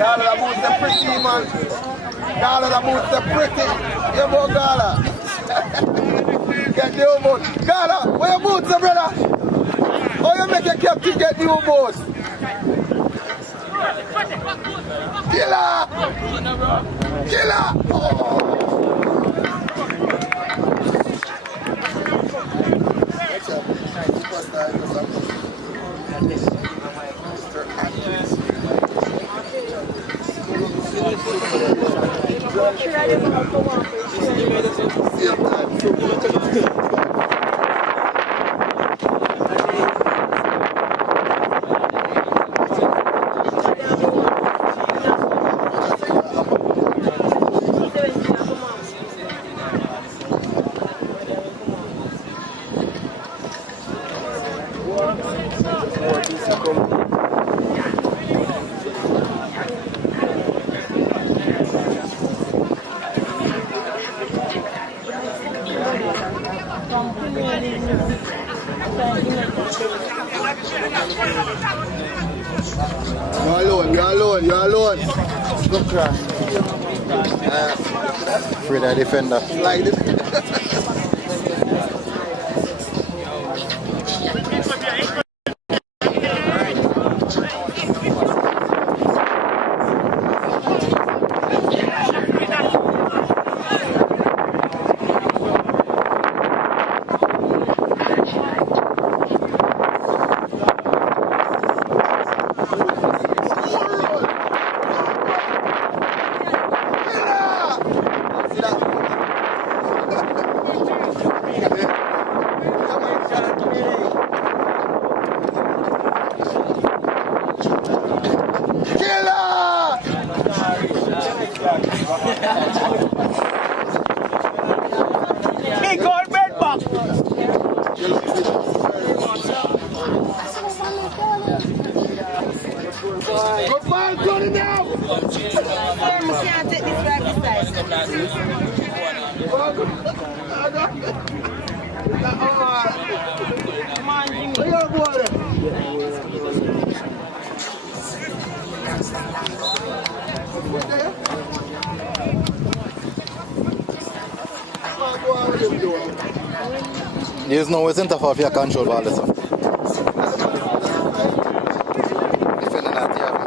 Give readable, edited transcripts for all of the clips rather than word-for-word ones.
Gala, the boots are pretty, man. Gala, the boots are pretty. You go, Gala. Get new boots. Gala, where your boots are, brother? Oh, you make your captain get new boots. Killer! Killer! Oh. You're alone. Good crash. Afraid of defender. Slide it. There's no way center for your control ball this one. Defending at the other.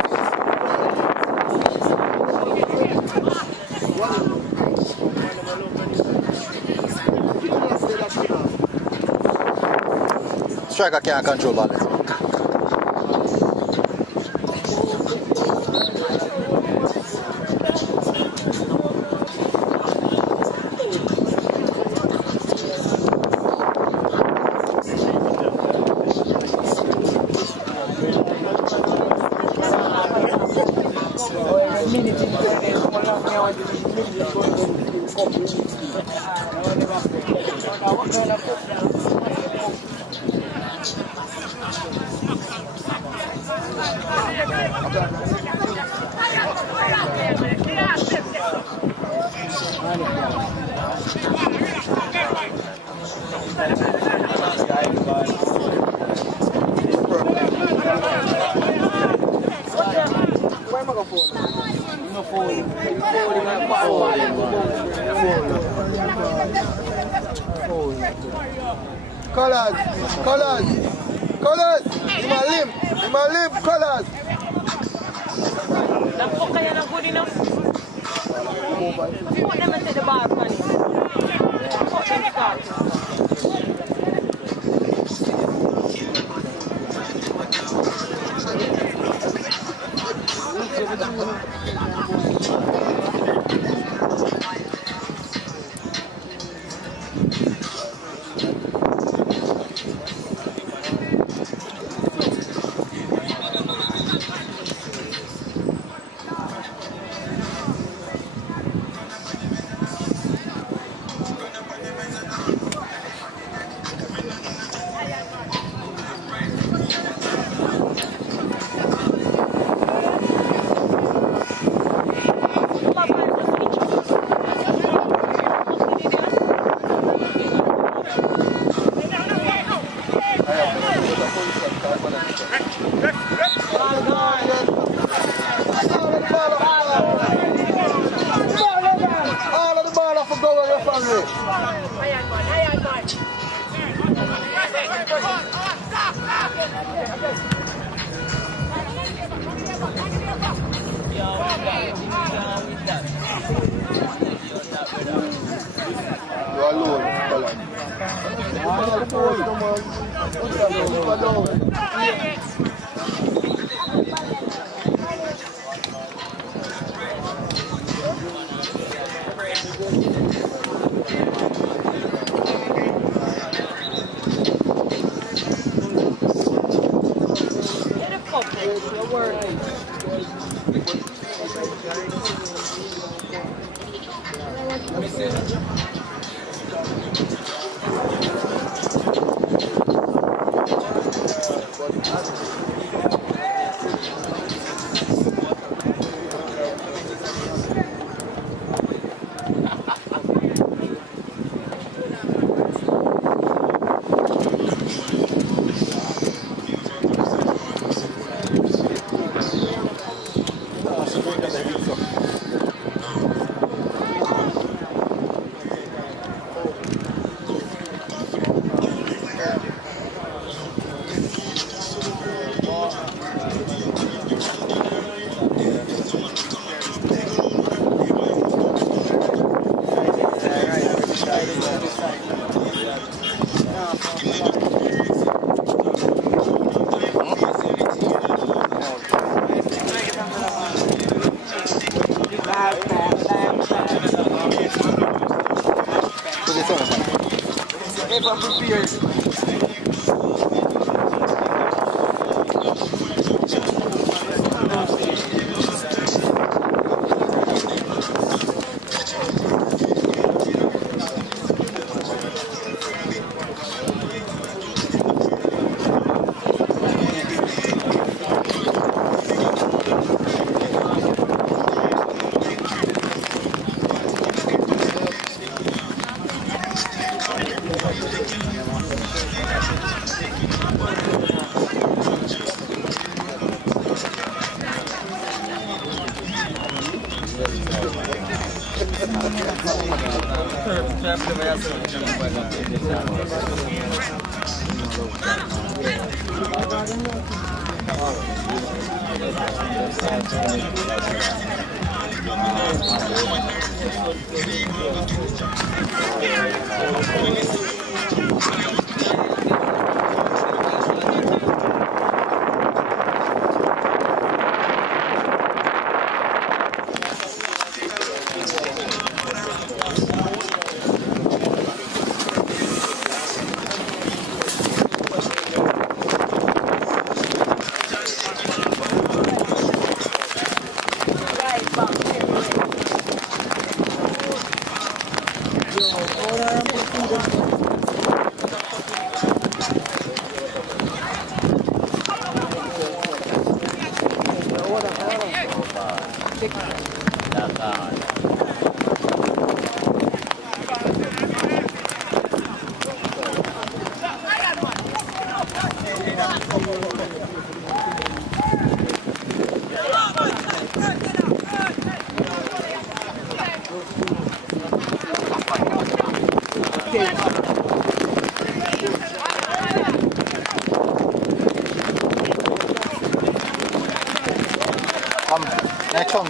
Striker can't control ball this one. Colors, colors, colors. In my limb, colors. The fuck are you not good enough? Put them into the bar, money. Put them start. go with your family. Iron man. You alone, Colin. Next one.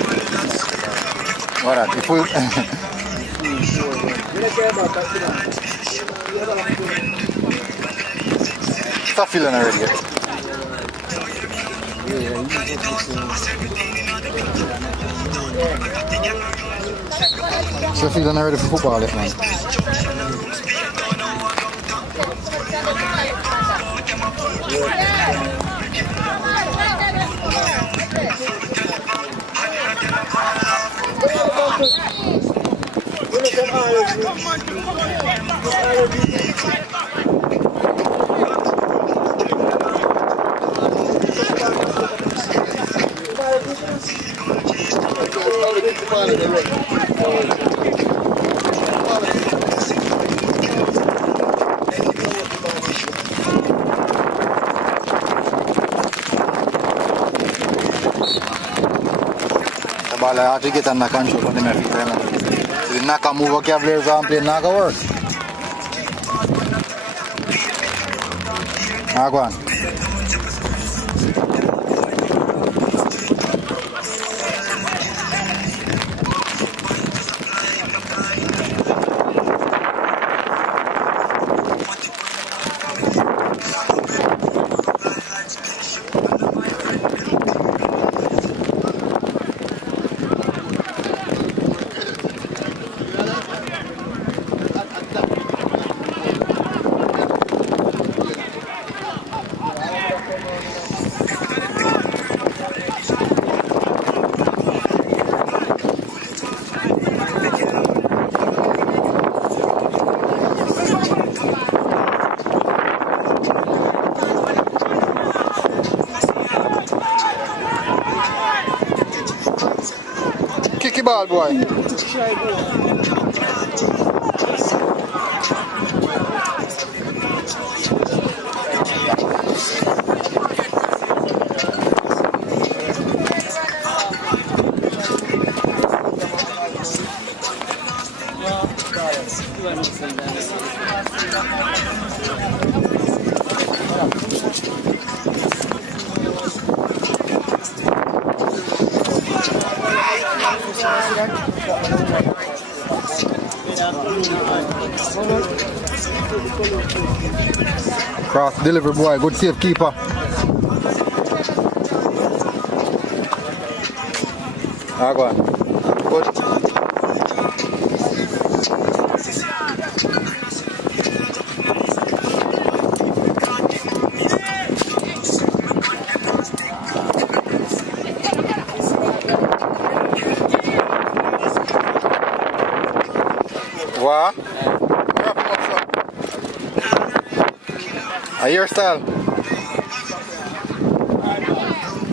Morning, What that? If we stop feeling already. Stop feeling already for football, yet, man. I have to get on the control on the feet. So the knock and move Cavaliers and play not gonna work. Go on. Kicky ball, boy. Cross delivery, boy. Good save keeper. Go on. Good. What? A hairstyle.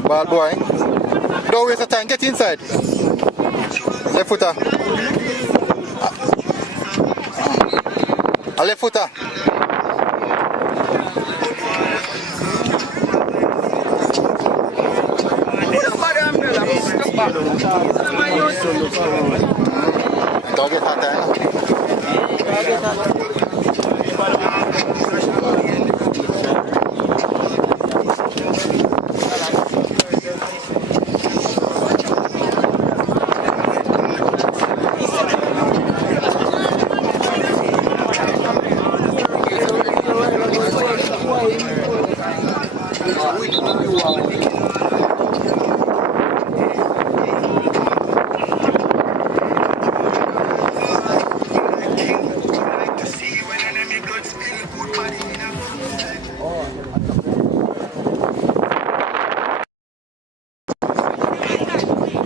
Ball boy. Don't waste the time. Get inside. Left footer. A left footer. Don't get hot there.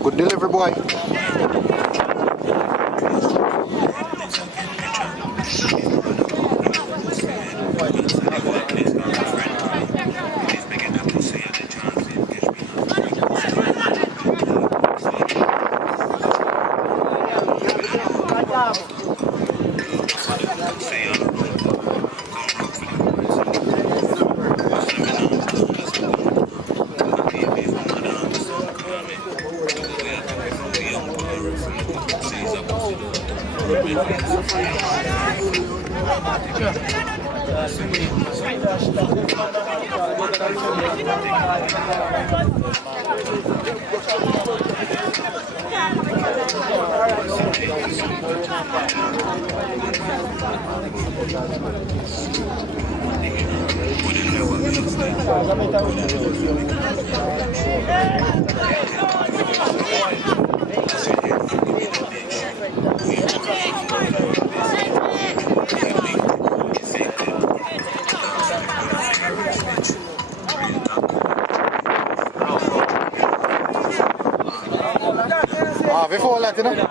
Good delivery, boy. Vi får hålla till det.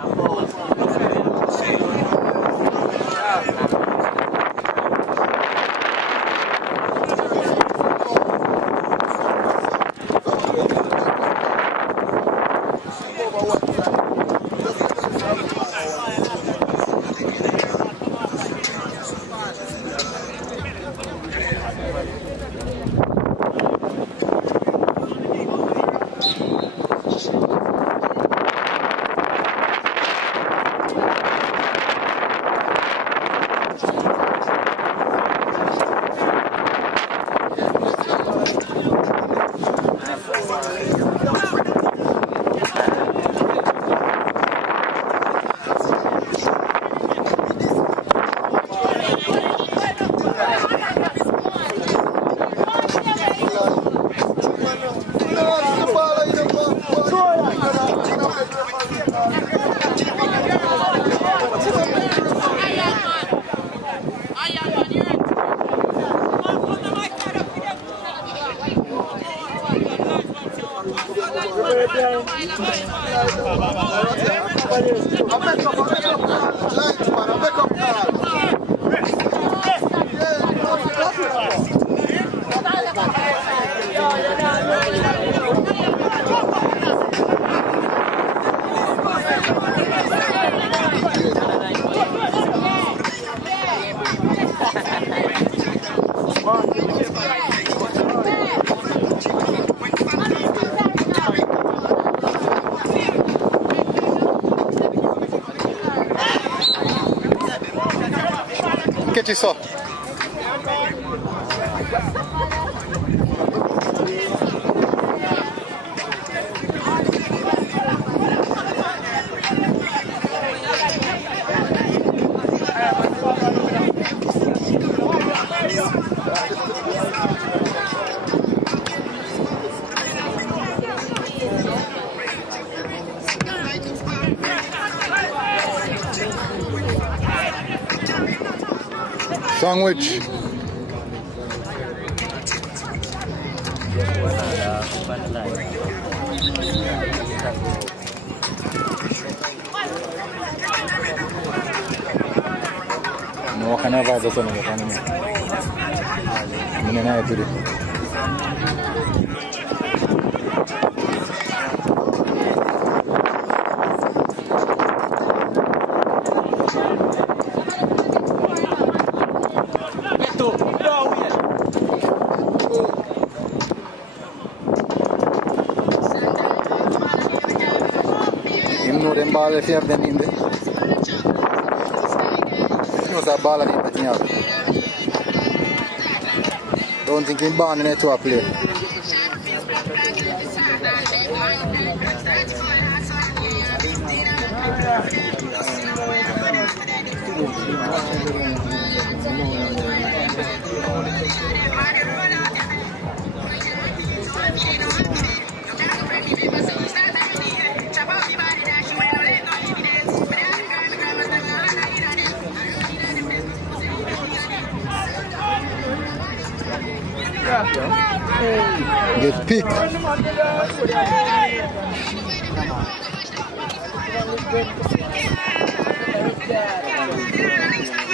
Che ci so? Sandwich. No, can I have some of the family? I'm not today. Ball if you have them in there. Knows that ball and everything out. Don't think he's born in it to a play. Get picked.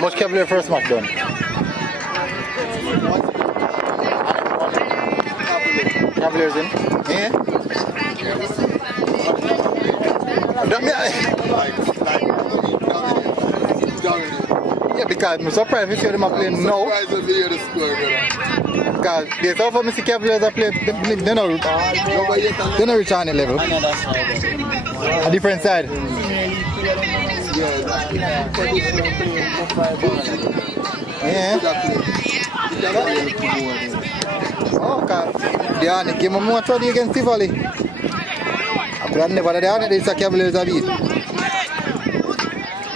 Much Cavaliers first match done. Cavaliers in? Yeah. Yeah, because I'm surprised if you see them playing now. Because there's all for me see Cavaliers are playing, they don't reach on the level. A different side. Yeah. Oh, because they are in the game of more trouble against Cavaliers. I could have never done it, it's a Cavaliers a beat.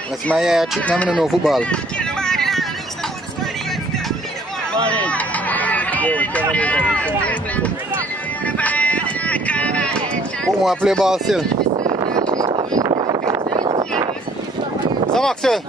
That's my trick, I don't know football. Portmore play ball still. Sam Axel.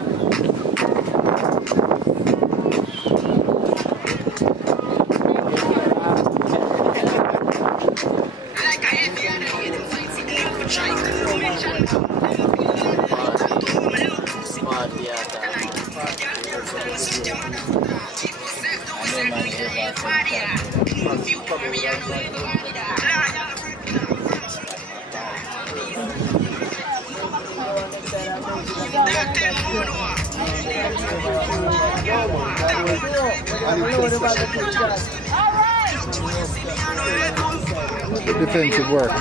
Defensive work.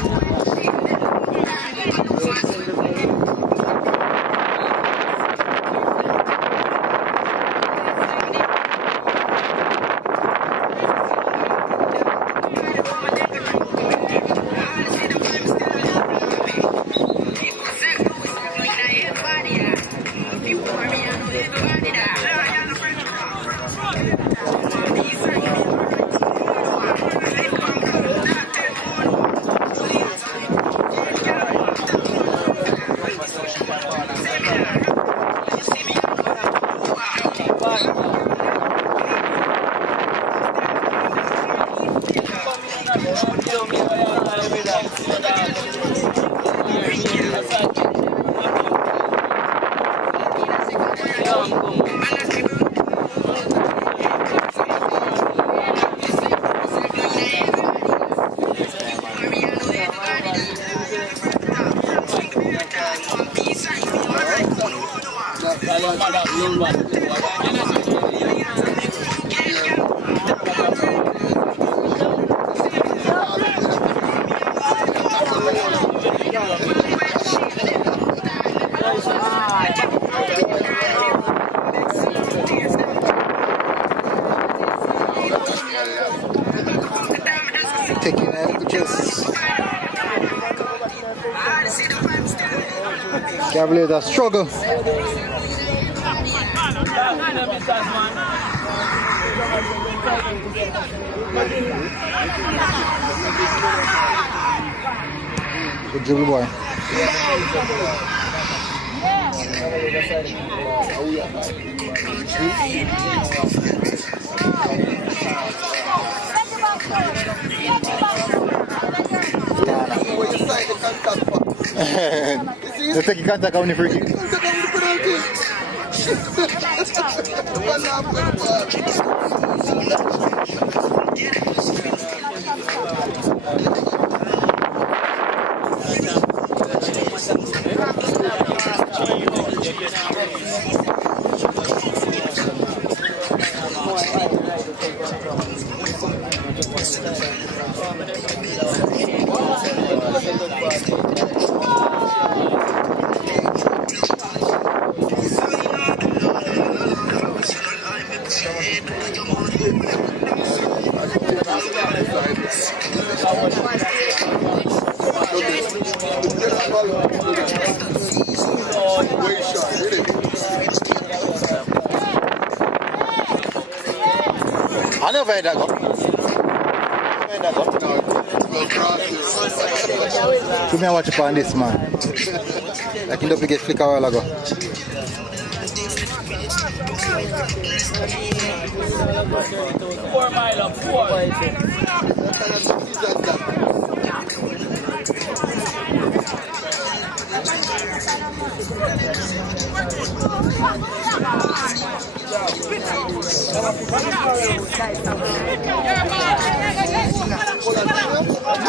Taking it, just Cavaliers are struggle. Good dribble boy. They take contact on the free kick. I never had that go. Give me a watch upon this, man. Like in the biggest flick a while ago. 4 mile up, 4.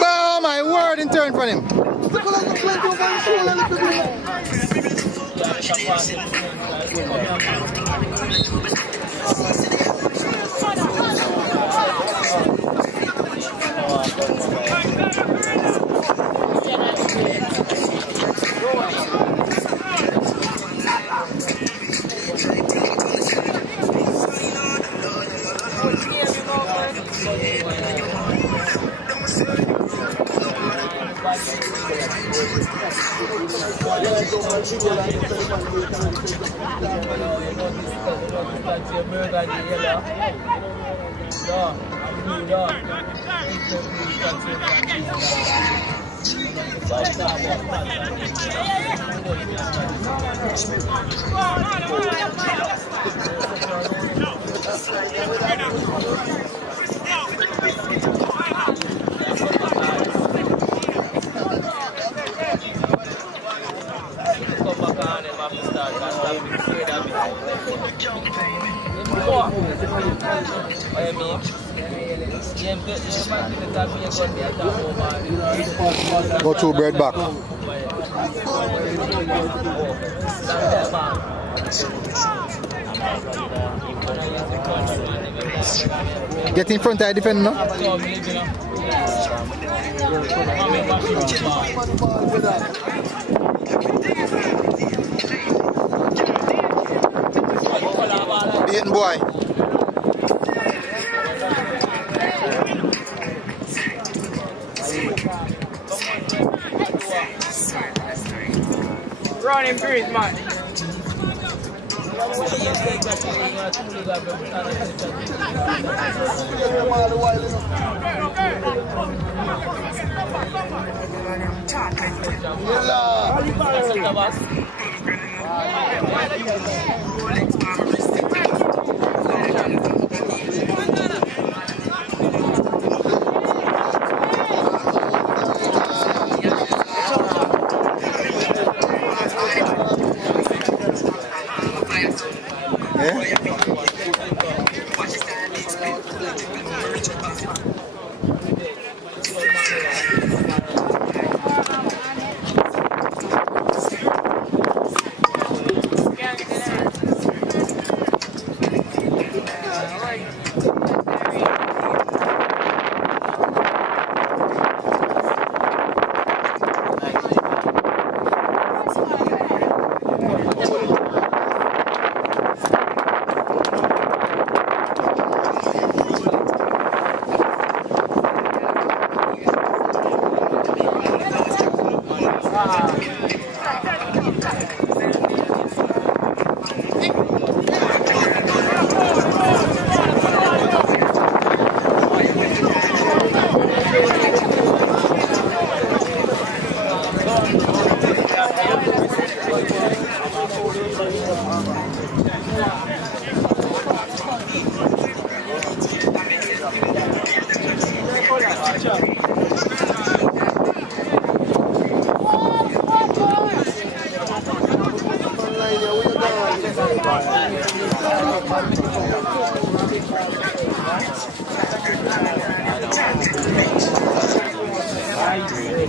Oh my word, in turn for him. Go through bird back. Get in front of the defender, no? Beaten boy. Run him through his man.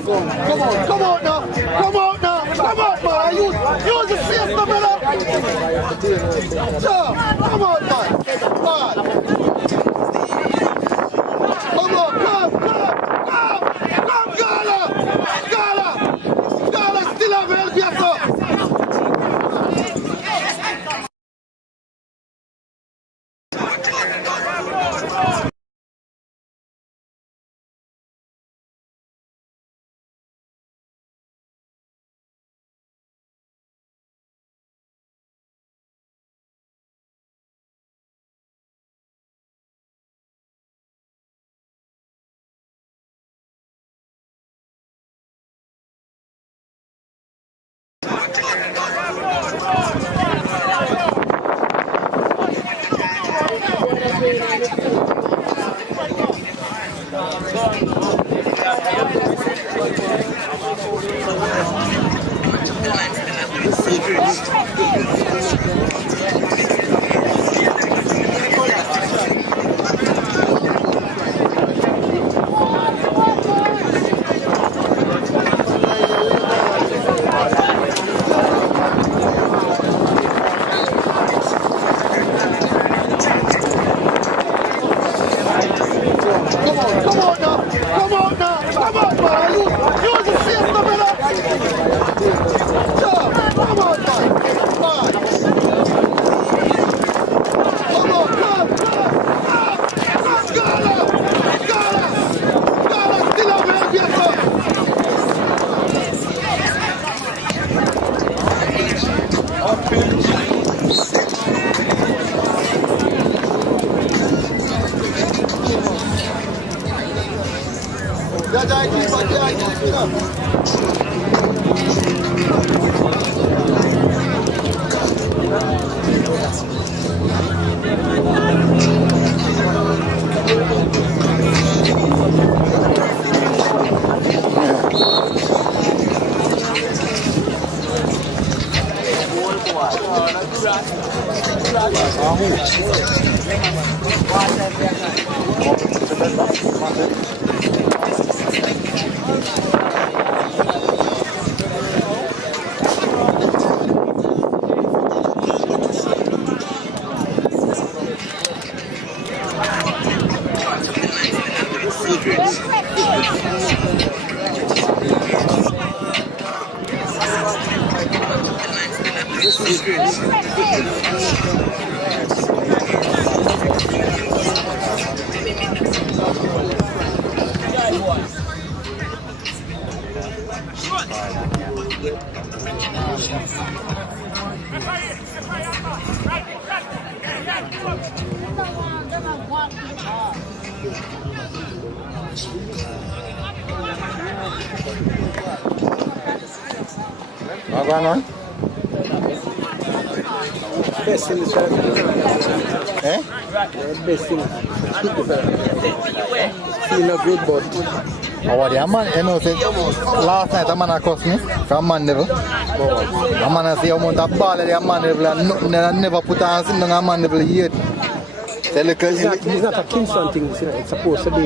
Come out now! Come out now! Come out, man! Use the face, no, brother! Sure! Come out, man! Man! Come on! Come! Gala! Gala still have help yourself! Come on, man! What's going on? Best thing is Eh? best thing. Feel not good, but Oh, what the man, you know, say, last night a man cost me from man level. A man say, I'm on the ball of the man level and nothing, and I never put on something on man level yet. it's not a Kingston thing, you know, it's supposed to be,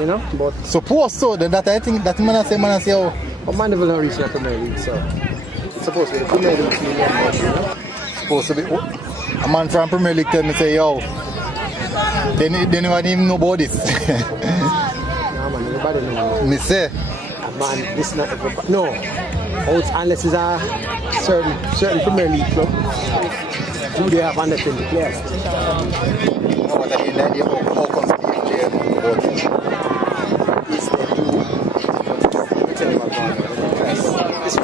you know, but Suppose so, then that I think that man say, oh, a man never reach the Premier League, so it's supposed to be the Premier League team, you know. supposed to be, a man from Premier League tell me say, yo, they never even know about this. Nah, man, everybody knows. Me say, Man, this not everybody. No, unless it's a certain Premier League club, do they have under 20 players? what I mean, idea how come Steve J about it. Yes, they do. Let me tell you what's going on. This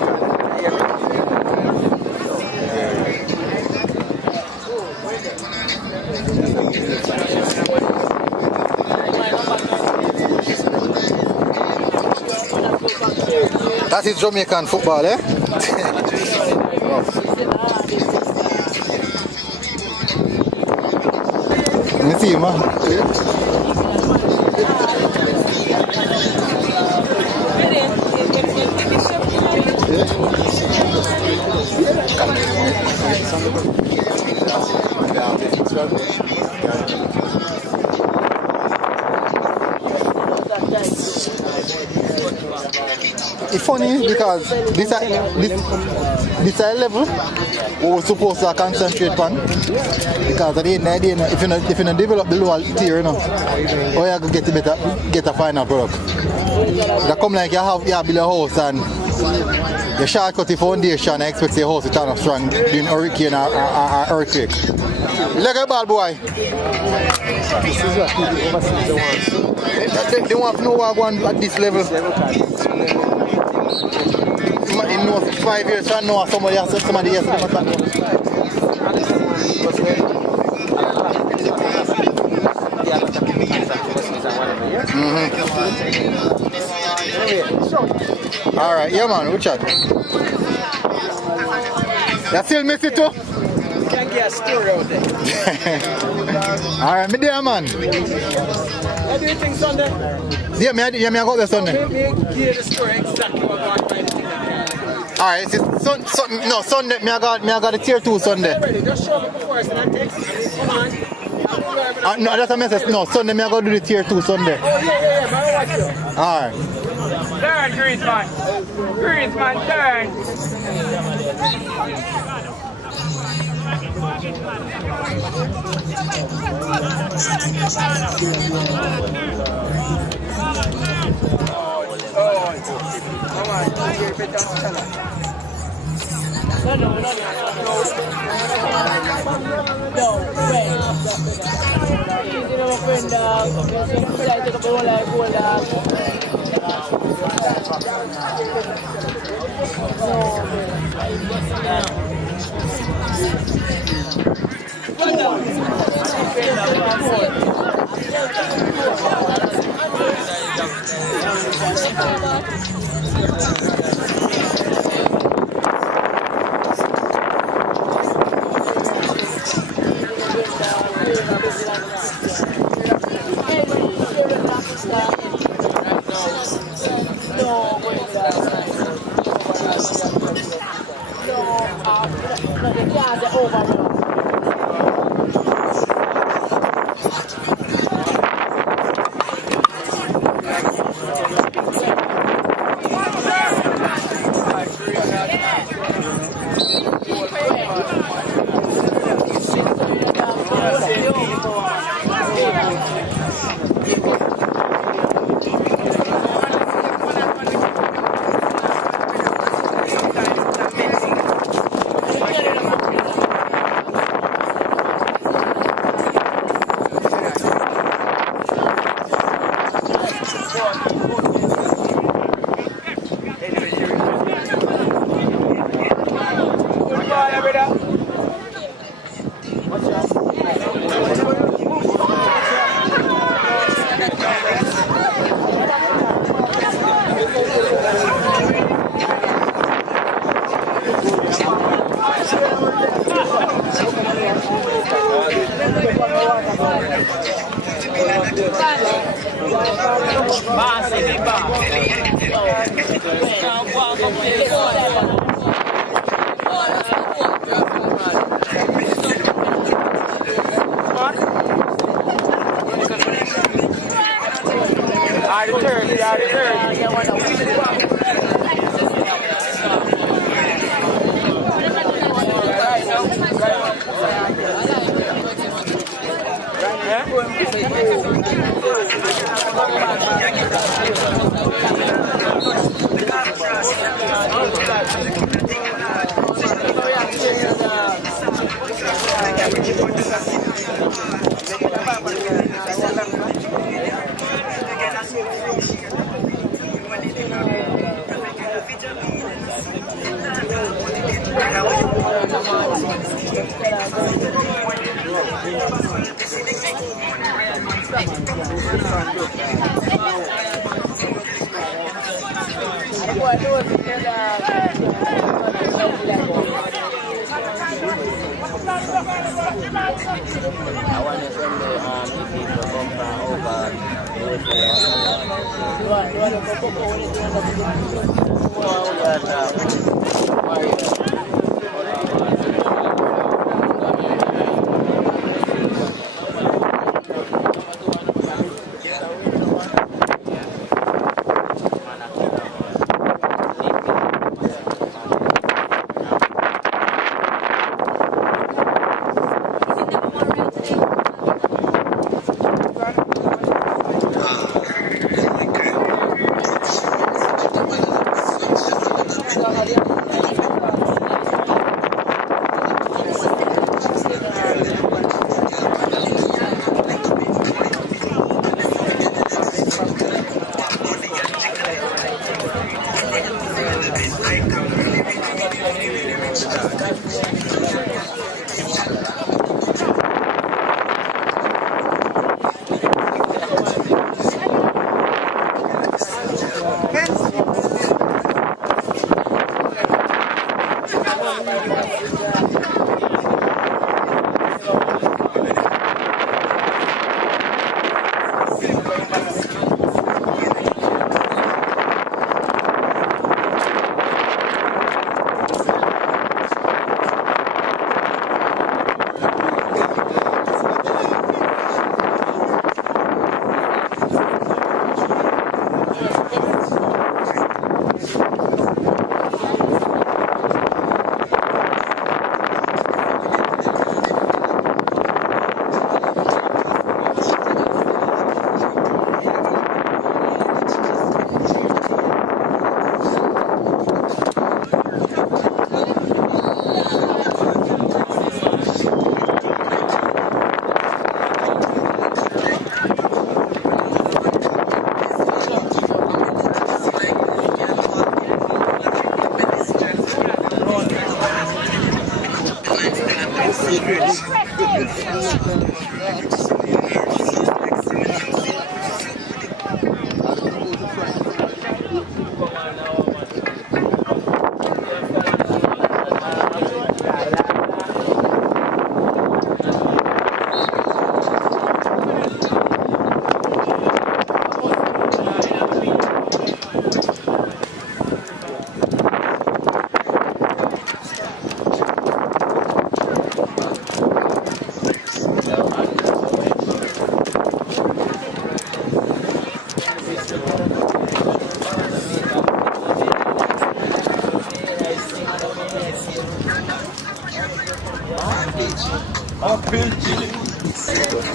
That is Jamaican football, eh? Let me see, man. It's funny because this is a level we're supposed to concentrate on because at the end of the day, if you don't develop the lower tier, you know, or you can get a final product. That come like you build a house and you shortcut the foundation and expect the house to turn up strong during hurricane or earthquake. Look at ball, boy. is what people overseas want. They want to know what going at this level. In 5 years, I know somebody else to do that. All right, yeah, man, we chat. You still miss it too? Can't get a story out there. All right, me there, man. What do you think Sunday? Yeah, me I got the Sunday. Maybe give the story exactly what going on. All right, no Sunday. Me I got the tier 2 Sunday. Ready? Just show me before us and I text. Come on. No, that's a message. No, Sunday me I got to do the tier 2 Sunday. Oh yeah, but I watch you. All right. Turn, Griezmann. Griezmann, turn. Come on, you're a bit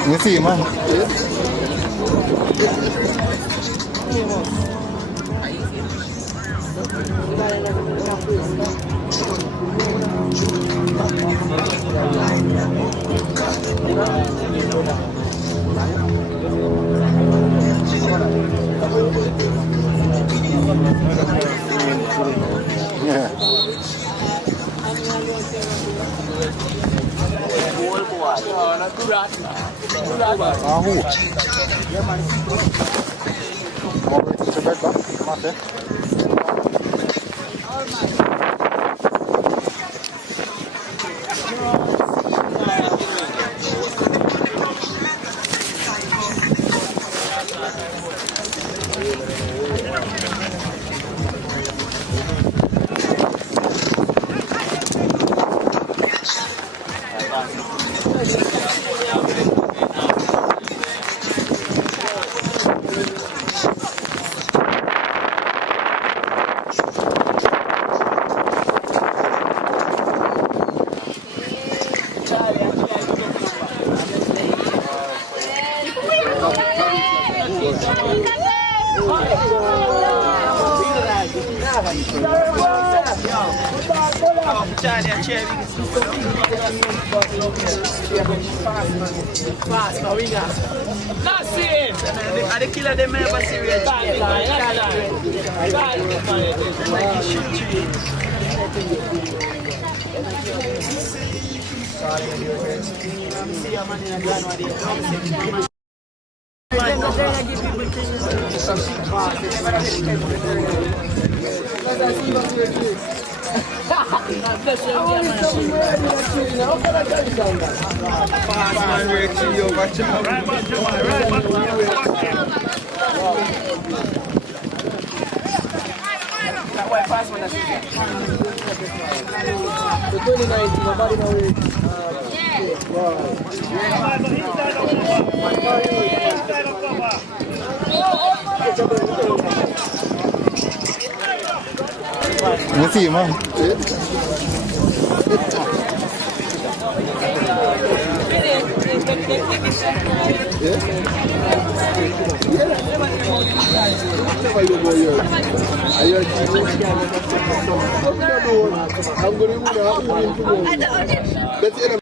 You see, man. Yeah. Who? That's it! I the killer them ever serious. You see, man. That's it.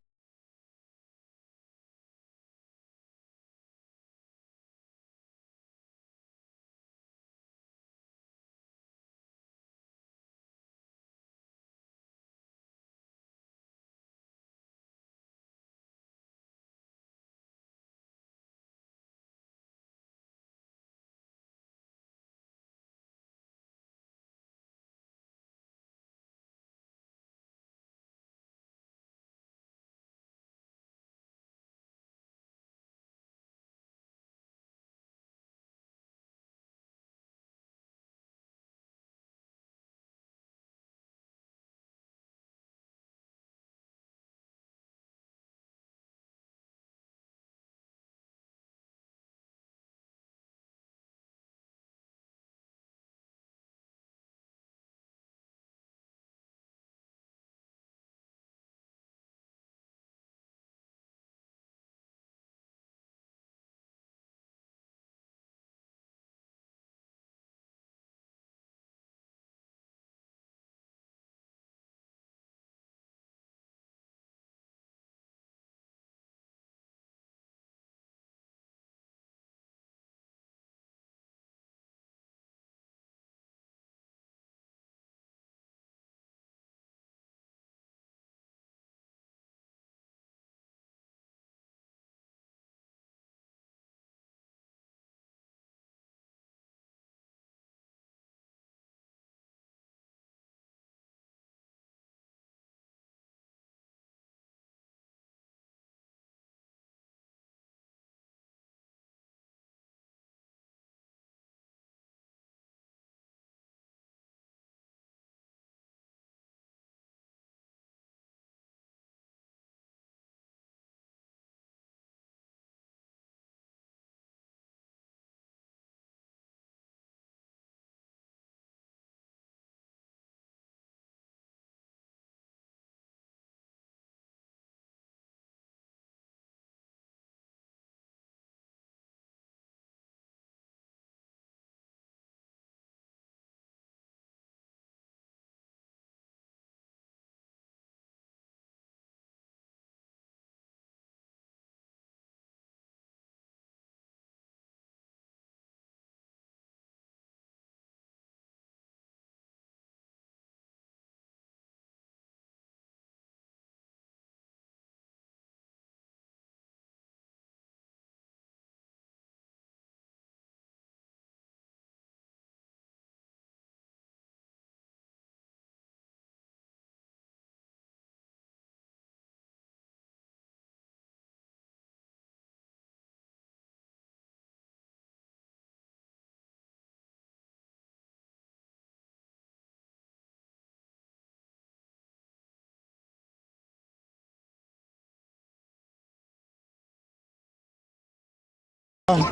Whenever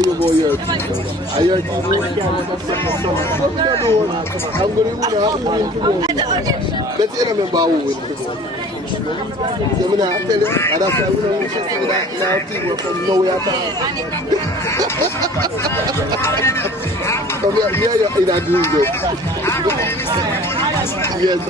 you go here, I hear TV. I'm going to win tomorrow. Let's remember who win tomorrow. So I'm going to tell you, and that's why we don't interested in that team from nowhere at all. Come here, you're in a green zone. Yes.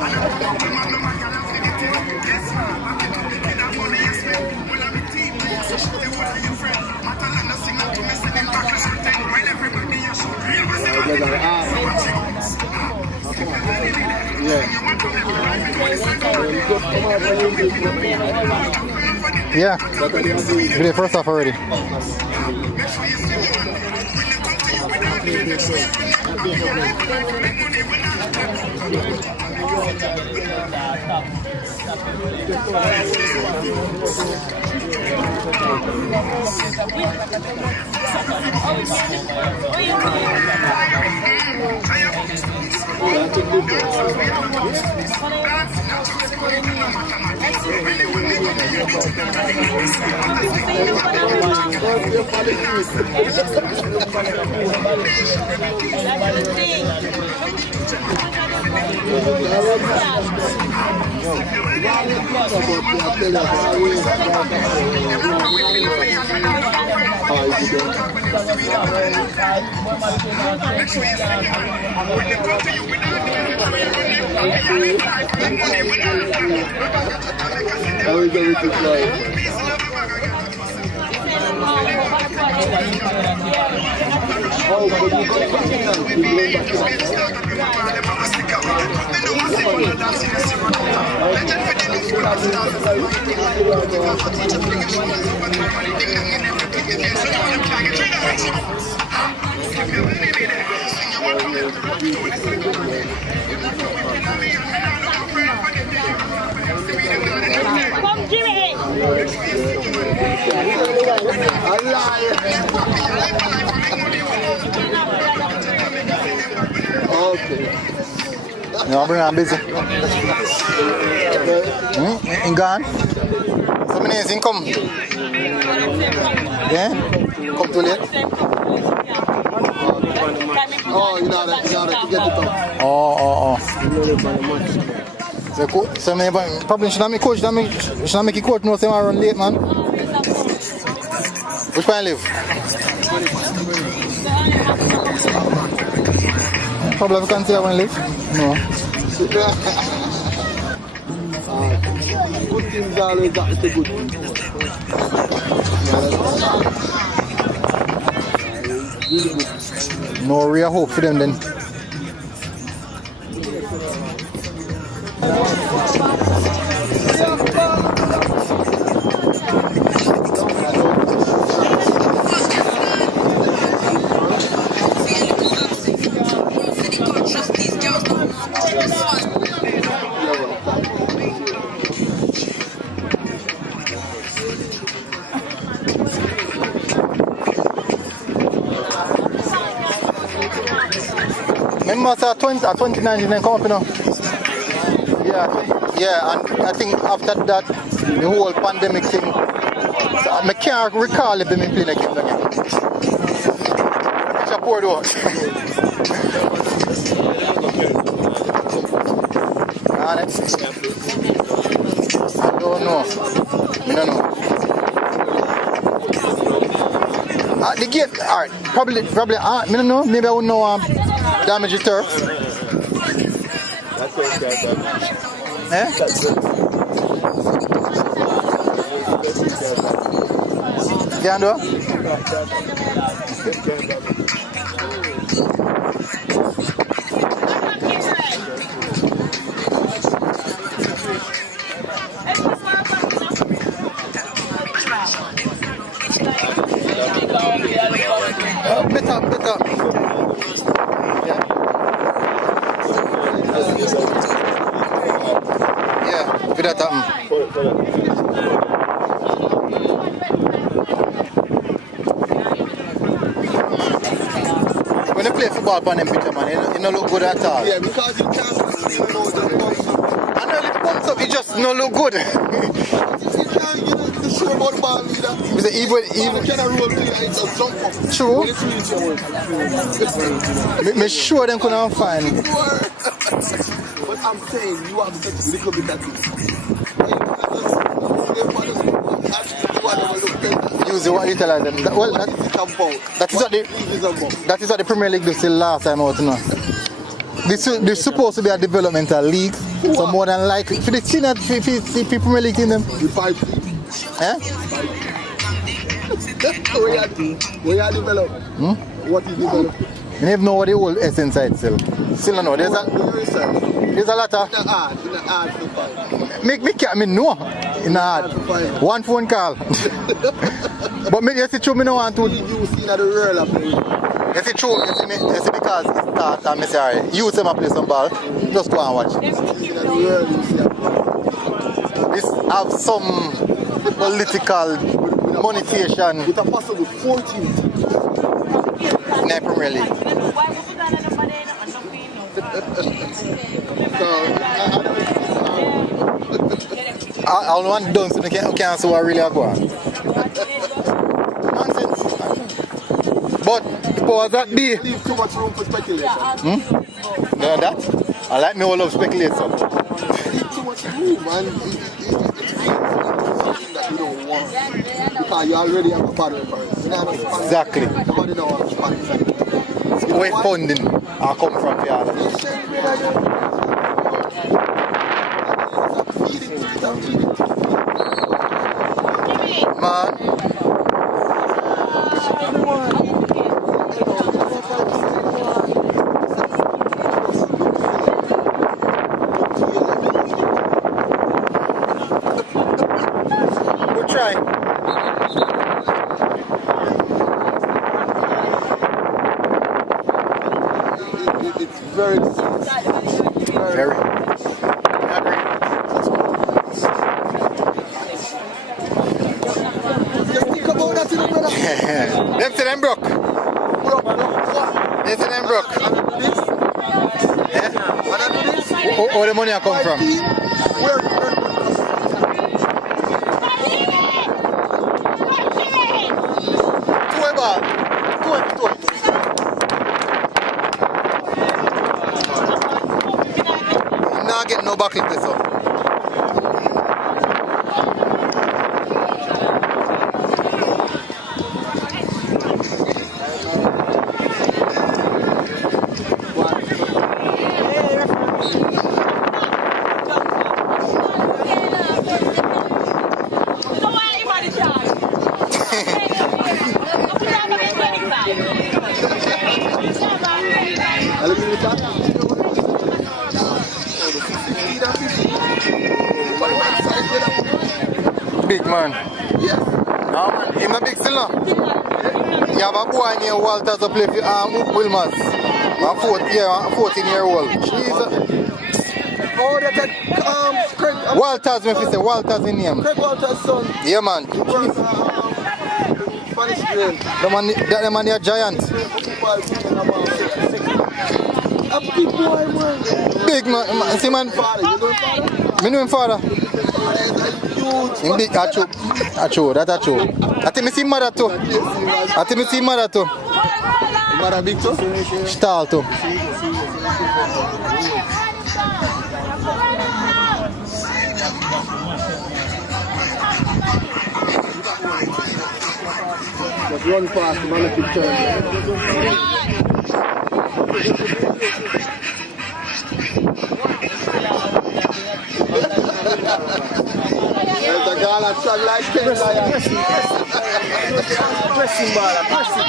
Yeah, we did first half already. Come, Jimmy! Okay. No, I'm bringing on busy. In gone. So many days in come. Yeah? Come too late. Oh, you know that to get it up. Oh. So probably should I make coach, should I make a coach know say I run late, man? Which one I live? Probably I can say I want to live. No. Good things always have to good things. Really good. No real hope for them then. Remember, 2019 come up, you know? Yeah, and I think after that, the whole pandemic thing, I can't recall if they been playing a game again. It's a poor though. Honest? I don't know. I don't know. The gate, alright, probably, I don't know, maybe I wouldn't know damage the turf. That's okay. Eh? Can do? Better. Yeah, if that happen. When they play for ball on them picture, man. It don't look good at all. Yeah, because you can't see the nose and bounce up. I know it bumps up, it just don't look good. You can't get the show about the ball either. Even You cannot roll to you, it's a jump up. True. When it's reach your work. me sure them couldn't find. But I'm saying, you have to take a little bit of it. Use what you tell them. That is what the Premier League does the last time out, you know. This supposed to be a developmental league, so more than likely. For the senior Premier League in them. The 5 Eh? Where you develop? What you develop? You never know what the whole essence is still. Still don't know. There's a lot of. In the art to find. Me know in the art. One phone call. But me, yes, it's true, me no want to. You see that the real of it. Yes, it's true. Yes, because it's start and me say, alright, you say I play some ball, just go and watch. This have some political monetization With a possible 14. in the Premier League. I don't want done so I can't see what really I go on. Nonsense. But was that day? Leave too much room for speculation. No, that? I like me all of speculation. Leave too much room, and it's something that you don't want. Because you already have a battery for it. Exactly. Nobody don't want to sponsor. Where funding I come from here. Man. We'll try. It's very Very. Just think about that, you know, brother. Them say them broke. They say them broke. Yeah? Where the money I come from? Nah, get no back in this up. Big man. Yes. No man, he's a big still. You have a boy named Walter to play for Wilmers. A 14-year-old. Oh, that's Craig. Walter's, if you say Walter's in name. Craig Walter's son. Yeah man. Spanish drain. The man is a giant. A big boy, man. Big man. See man. Father, you know father? Me know him father. Huge. Him big, acho. That's acho. I think me see mother too. Mother big too? Stahl too. Just run past him and let him turn. There's a girl that shot like 10 lions. Pressing ball, pressing.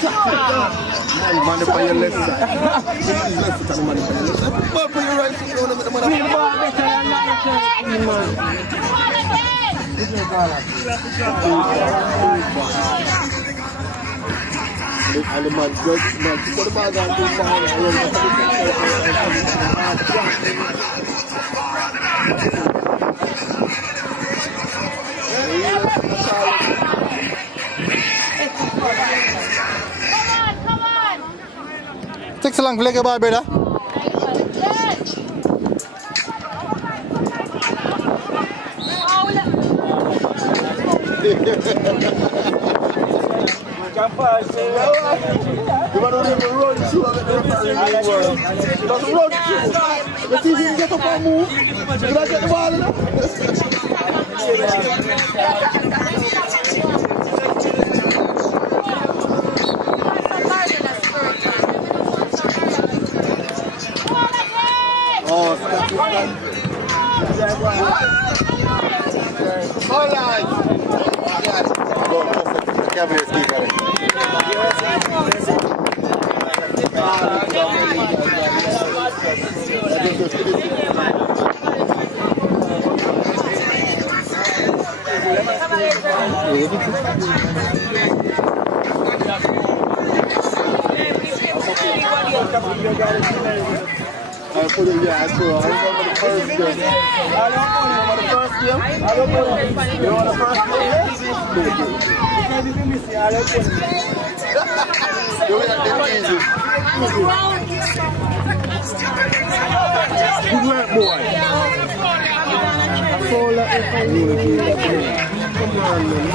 Man upon your left side. This is left foot and man upon your left side. Man upon your right foot. You want to the man upon your right and the man just put the ball down too far and run Come on. Takes a long to play a ball, brother. You want to run through the world. Just run through. Let's see if you can get up and move. You gotta get the ball in. Oh, stop. All right. Go, Cavaliers keep at it. I put it, yeah, I remember the first game. You remember the first game? You know the first game? You know that easy. Good work, boy. Come on, man.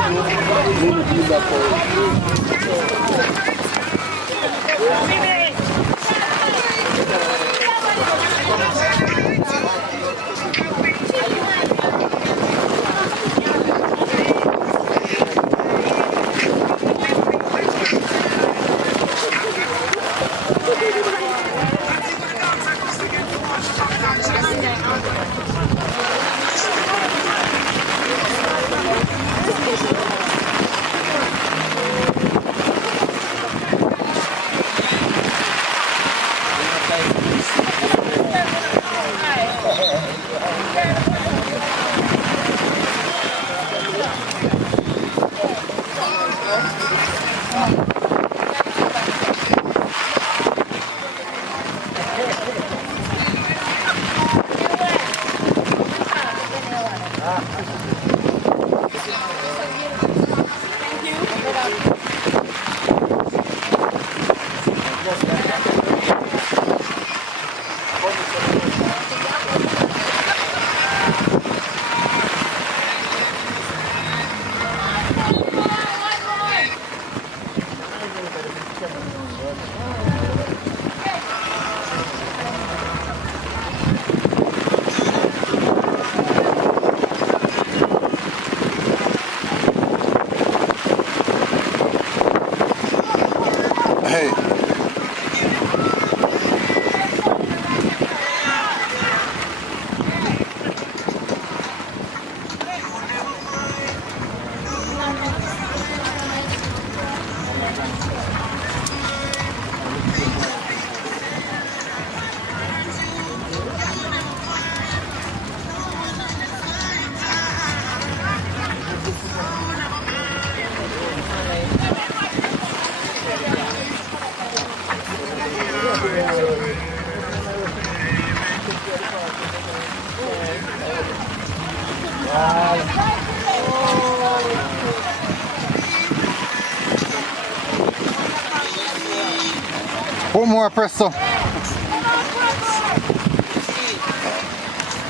Portmore presso.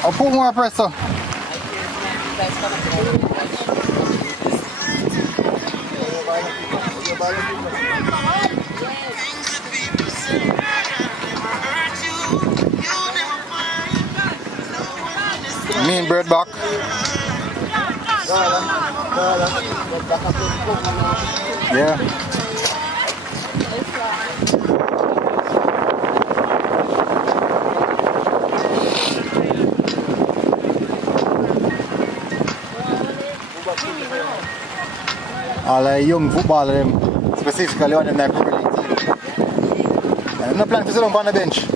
Oh, Portmore presso. Mean bird back. Yeah. All the young footballers, them specifically on the neck Premier League team. And I'm not planning to sit down on the bench.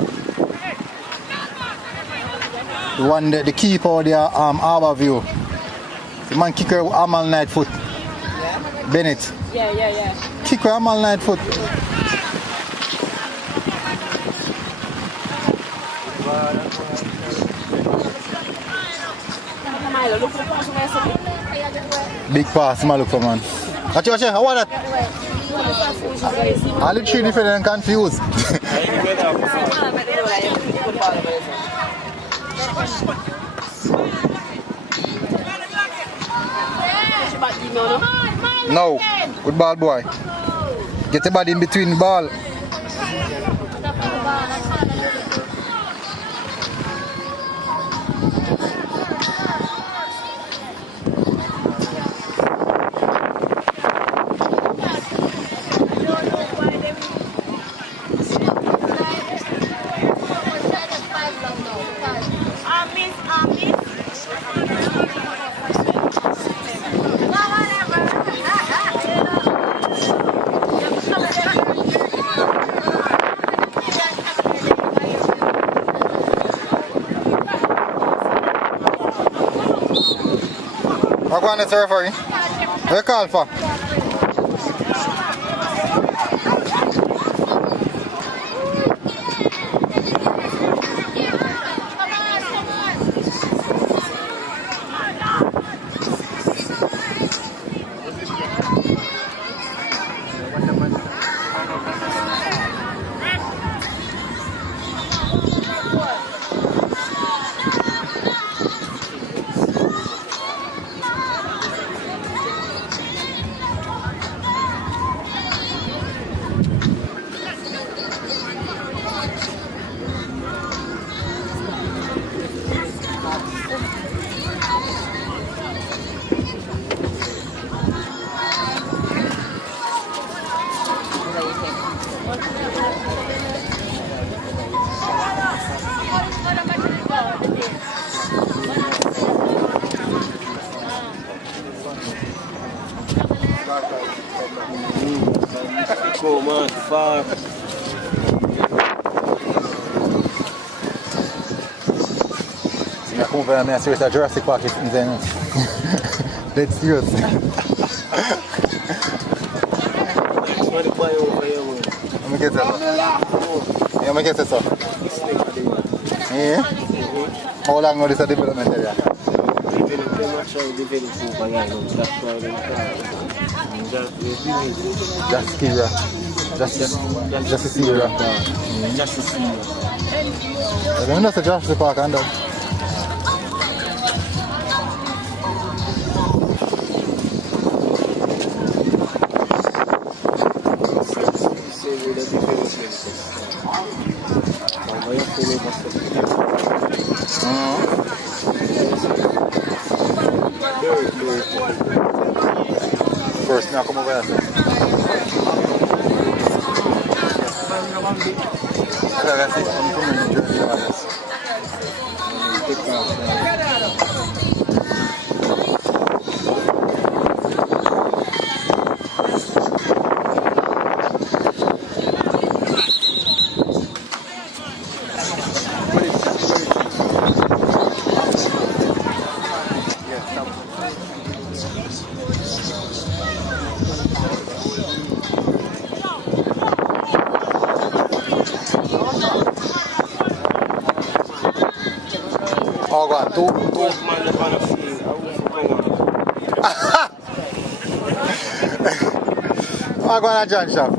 The one, the keeper or the Harbour View. The man kick her arm all night foot. Yeah? Bennett. Yeah. Kick her arm all night foot. Big pass, I look for man. Watch, I want that. All the three different and confused. No, good ball boy. Get the body in between the ball. What one is referee? What call for? Go man, far. I come over and I see a Jurassic Park in there. Dead serious. Let me get that. Yeah, let me get that. Yeah? How long is this development area? Just Kira. Just to see her. Just to see you. I don't know if it's Jurassic Park and that. First, now come over here. Oh, go on, two. Oh, go on, John Shop.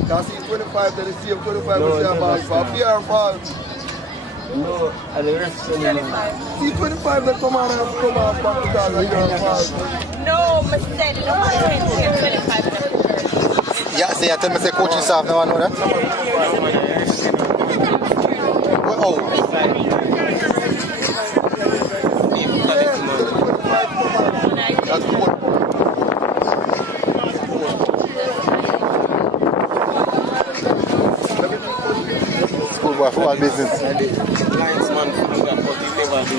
Because he's 25, then it's 25 was your ball for fear fall. No, and the rest of them. See 25 that come on back because of your fall. No, I said no, 25. Yeah, see, I tell me say coaching staff now, I know that. Oh. That's good. football business. Lions man for that, but he never do.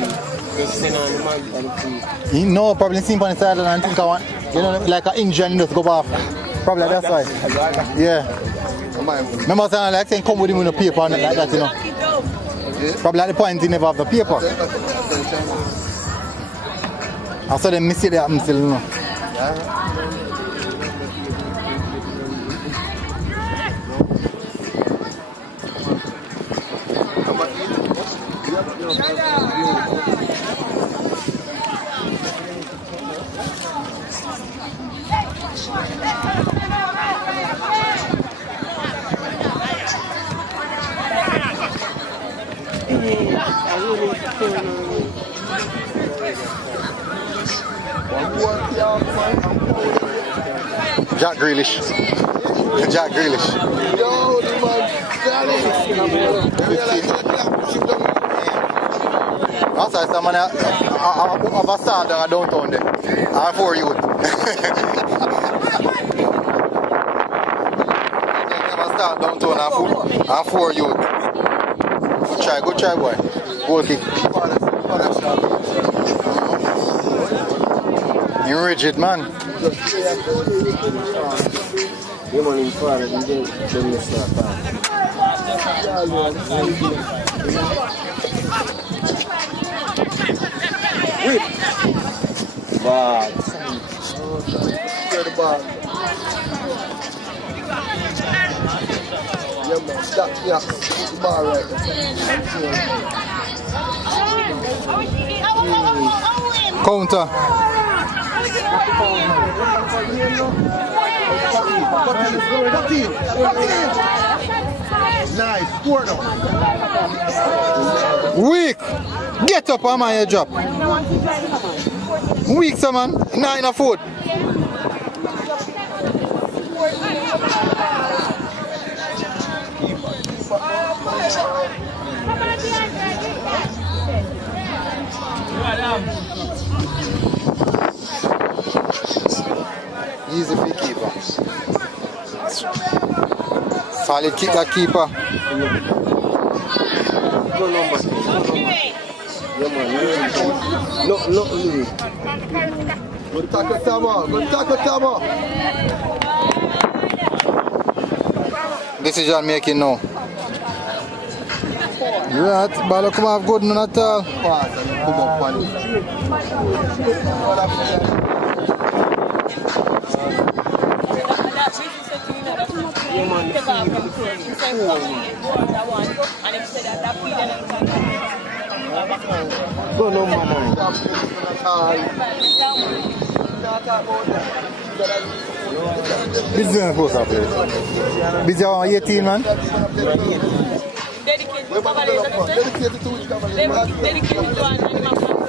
Just send on the man and the He no probably seen on the sideline and think I want, you know, like an injury and just go off. Probably that's why. Yeah. Remember saying like saying come with him with a paper and like that, you know. Probably at the point he never have the paper. I saw them miss it happen still, you know. Jack Grealish. Jack Grealish. Yo, the man, Charlie. Also, someone have a start downtown there. I'm for you. Have a start downtown. I'm for you. Good try, boy. Goal kick. You're rigid, man. you man in far and then you start Whip. Bad. Get the ball. Yeah, man, stop, yeah. The ball right there. Counter. Nice, score now. Weak. Get up, I'm on your job. Weak, sir, man. Not enough food. Easy for keeper. Solid kick that keeper. Good number. Yeah, man. No, Louis. Good tackle, Tama. Good tackle, Tama. Decision making now. Right, ball come off good, none at all. Pass and come up on it. Go number 9. Busy man supposed to play. Busy on 18 man. Dedicated to Cavaliers, Dedicated to which Cavaliers? dedicated to an animal family.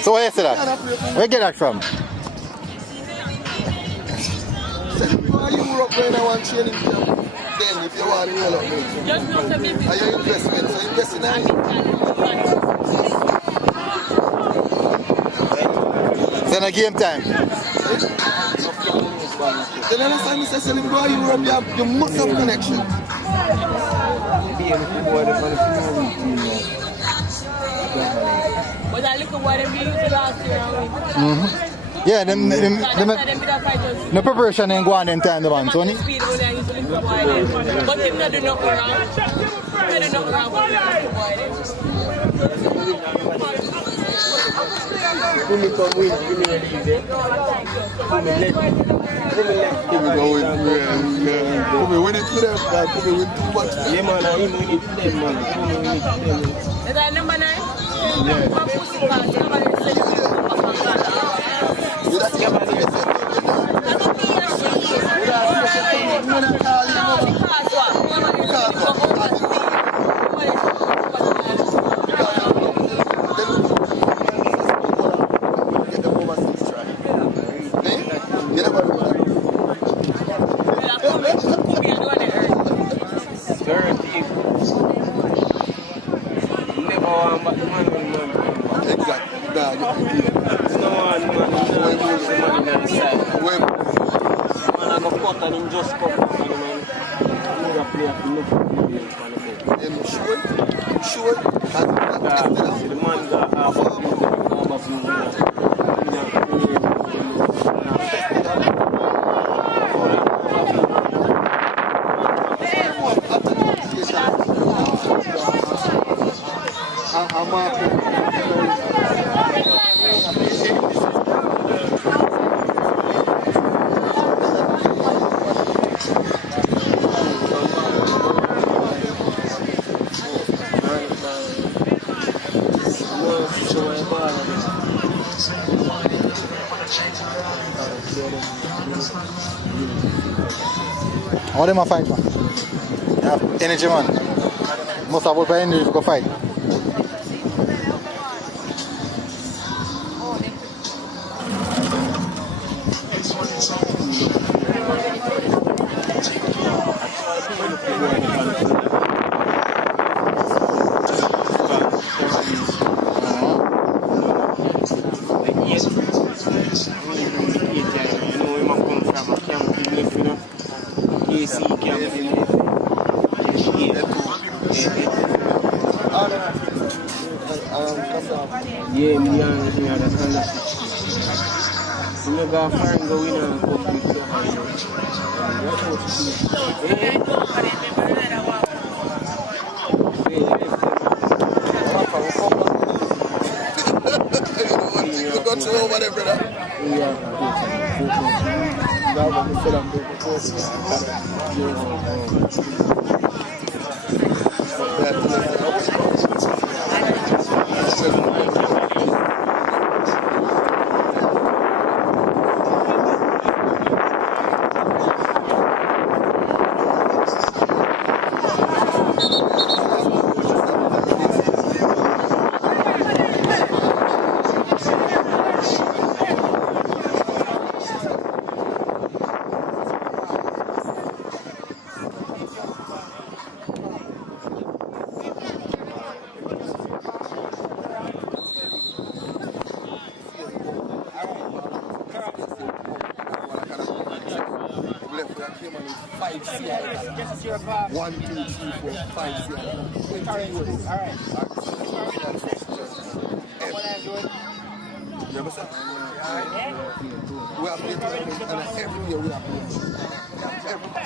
So where you see that? Where you get that from? You up when I want training camp. Then if you want to roll up me. Just know the business. Are your investments? Are you investing in it? Then a game time. Then every time you say selling go to Europe, you must have connection. But I look at what they used last year. Yeah, them no preparation ain't go on in time, the man, Tony. But him not do nothing wrong. He do nothing wrong with Win it for them, guys. Win too much. Yeah, man, I win it for them, man. Is that number 9? and him just come back and man, another player to look at him on the boat. You sure? The man got half of How them a fight, man? You have energy, man. Must have about energy to go fight. Yeah, me understand that. You know, go far and go in and go to You got to over there, brother. One, two, three, four, five, six. Alright. You understand? We are playing tournaments and every year we are playing. Every year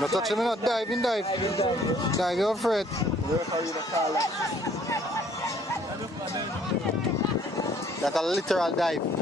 No touch him, not dive. Dive, you're afraid. That's a literal dive.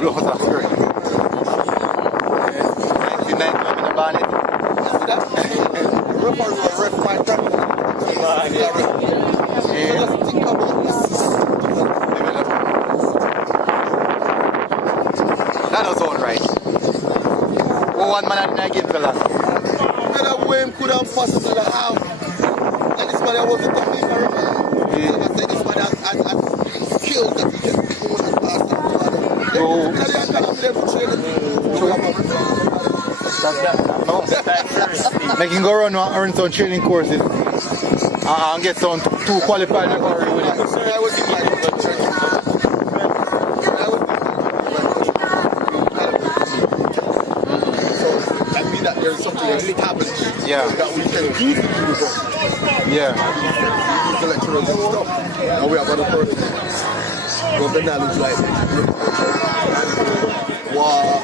blow out of spirit. 1990 I'm in the bonnet. See that? Referee will ref my time. Yeah. So just think about this. That was all right. One man and I give the last. That way could have possibly have. And this man was a tough FIFA referee. So I said this man has skills that he can do and pass on to others. They can have them train the team. Making go run some training courses and get some two qualified referee with it. I was in my training. That there's something established that we can use to do this. Yeah. The lecturers and stuff. And we have other persons who have the knowledge like wow.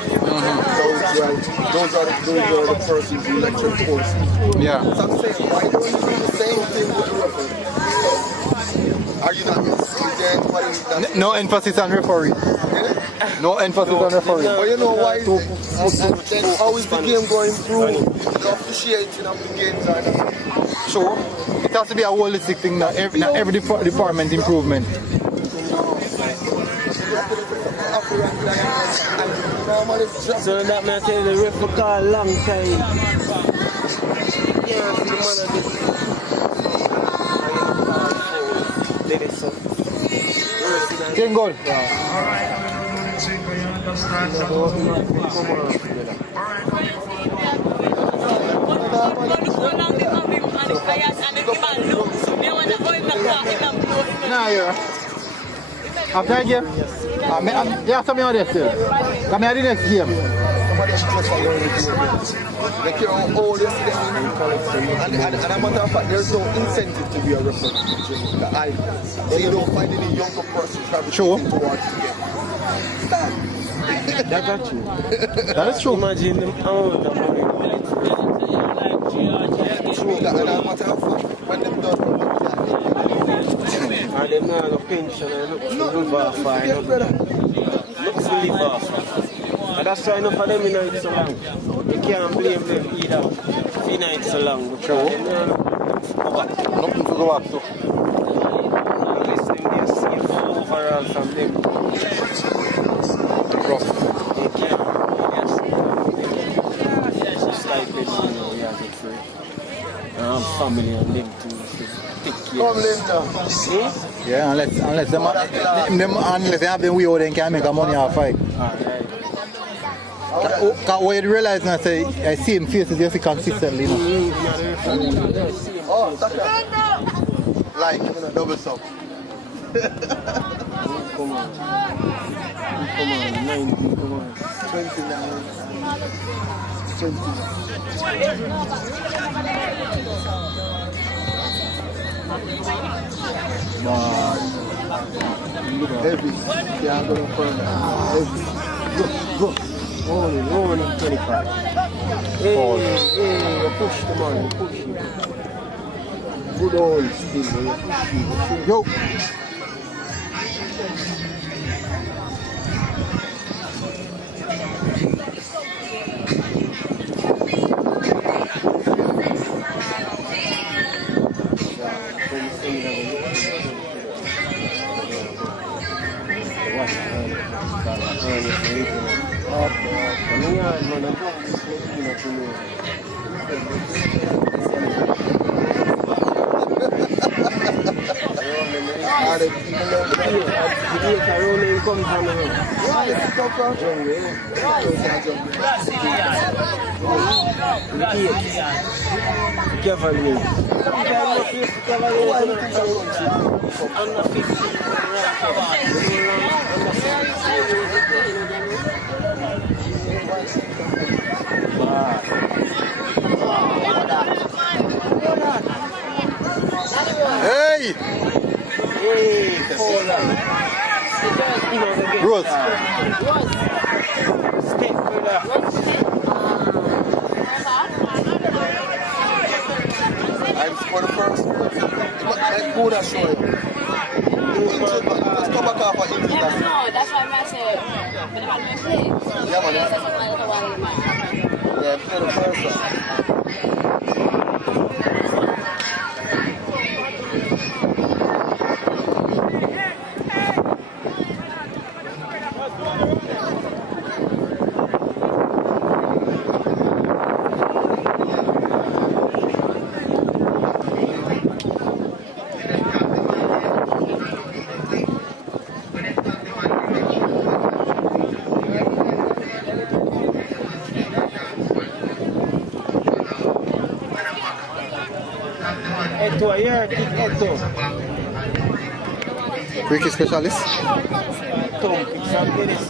Those are the persons who lecture course. Yeah. So I'm saying, why don't you do the same thing with the referee? Are you not? Is there anybody that No emphasis on referee. No emphasis on referee. But you know why? And then how is the game going through? The officiating of the games are not. Sure. It has to be a holistic thing now. Every department improvement. So that man tell the ref for call long time. Yeah, the man Game goal. Nah, yeah. After the game, yeah, something on this still. Come here the next game. Somebody just learn the game. Like you're old yesterday, and a matter of fact, there's no incentive to be a referee in Jamaica. So you don't find any younger person gravitating towards the game. That's true. That is true. Imagine them out of money. True, and a matter of fact, when them done, and them not a pension and look to live off. Look to live off. And that's why enough of them in it so long. You can't blame them either. In it so long. True. Nothing to go back to. Unless them get safe overall from them. Rough. They can't. Just like them, we have it free. And have family and them too. come Linda. Yeah, unless they have the way how they can make money off it. Because what you realize now, say, I see him faces you see consistently. You know? Oh, like double sub. Come on, 90, come on. 29. 20. Heavy. Yeah, I'm going for heavy. Go. Only 25. Hey, push them on, push him. Good old still, push him. Yo. Cavaliers. Hey! Rose. Step brother. I'm for the first. I'm good at showing. Let's come back off of India. No, that's what I said. Yeah, man. Yeah, play the first one. Eto, yeah, kick Eto. Free kick specialist. Tom, kick some minutes.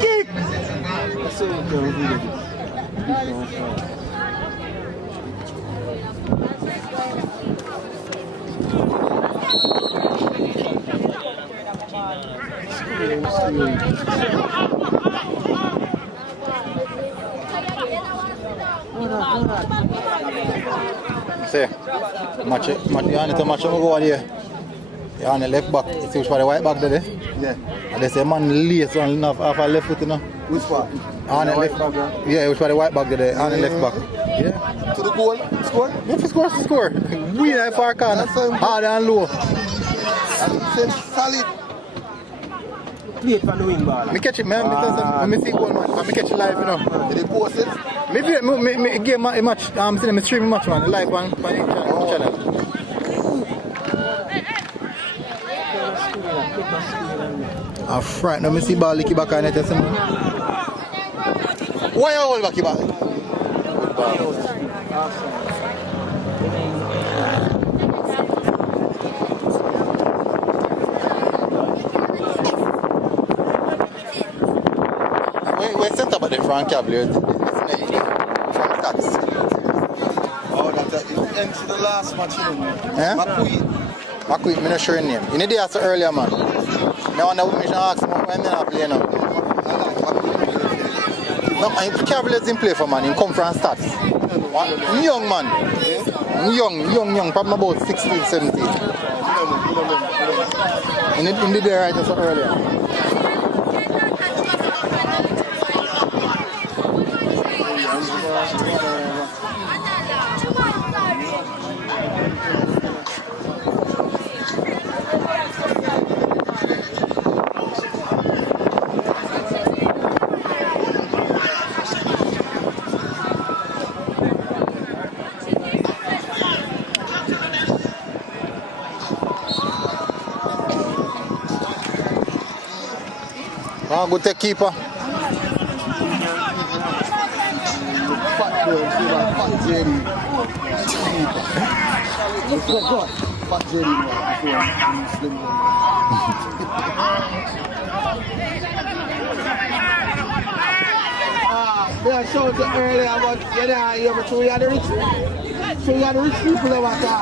Kick! That's so good. See, match you need to match him go there. You on the left back. You see which part the white back there? Yeah. And there's a man lace on off a left foot, you know. Which part? On the left back, yeah, which part the white back there? On the left back. Yeah. To the goal, score? If you score. We in far corner. Hard and low. And solid. Play it from the wing ball. Me catch it, man. Let me see goal, man. Me catch it live, you know. Did they post it? Me game a match. Me stream match, man. Live on channel. I'm frightened. Let me see ball licky back on it. Why you hold back your ball? We're sent up at the front Cavaliers. From Stats. Oh, that's into the last match, you know. Eh? Makui, I'm not sure his name. You need to ask earlier, man. Now, I want to ask him when they're not playing now. No, the Cavaliers didn't play for, man. He come from Stats. Young, man. Young. Probably about 16, 17. You need to write this earlier. Good take keeper. Fat boy, see that fat JD. Fat JD, man. Slim one. I showed you earlier about you ever show you the rich people over there.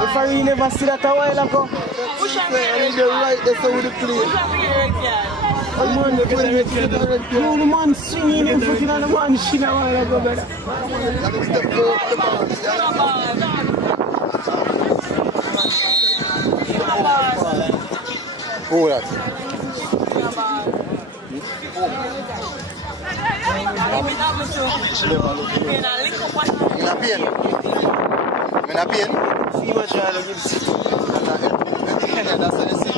Referee never see that a while ago. Right there, so with the play. The man swinging him foot on the man shit a while ago, brother. Who that? In a pain? See what you're looking for. That's what they see.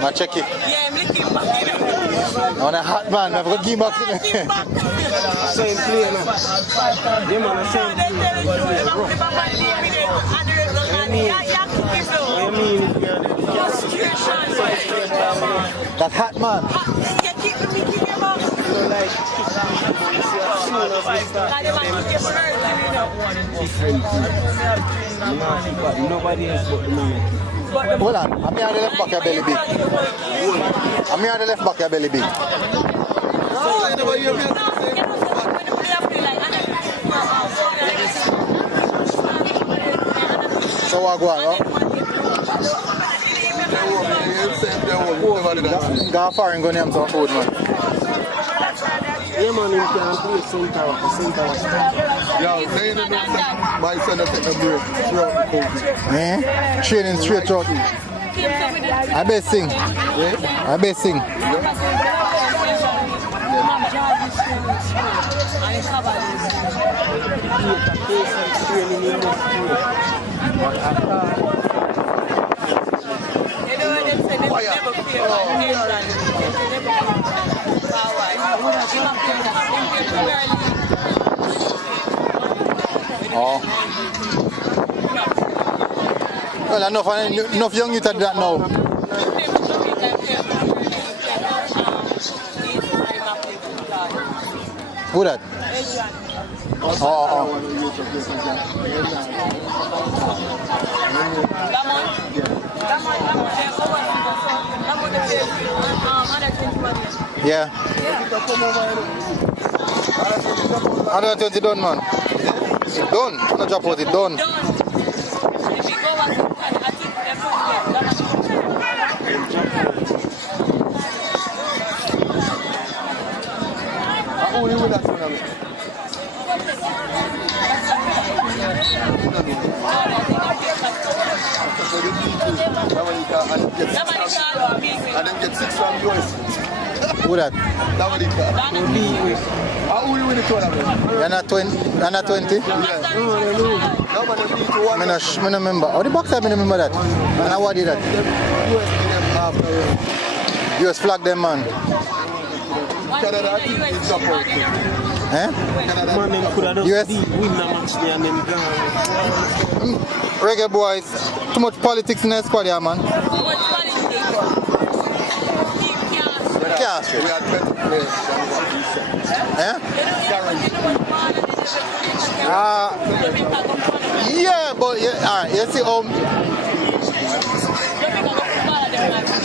Now check it. Yeah, I'm looking back. On a hot man, I've got game back to them. Same play now. Yeah, man, the same play. I mean, That hot man. Nobody else but the moment. Hold on, I'm here at the left back, your belly big. I'm here at the left back, your belly big. So what go on, no? Go far and go name some food, man. Yeah, man, you can play center. Yeah, they don't know my son will take a break throughout the COVID. Eh? Training straight out. I best sing. Yeah? I best sing. Oh. Well, enough young youth at that now. Who that? Oh. Yeah. 120 done, man. It's done. I'm not drop out, it's done. Who you with that tournament? And then get 6 from US. Who that? Who you with the tournament? You're not 20? You're not 20? Yeah. I don't remember. How the box I remember that? And what did that? US flag them, man. Canada, I think it's support. Eh? Man, them could have US? win the match there and them gone. Reggae Boyz. Too much politics in the squad here, man. Can't straight. We had 20 players. Eh? Yeah, but alright, you see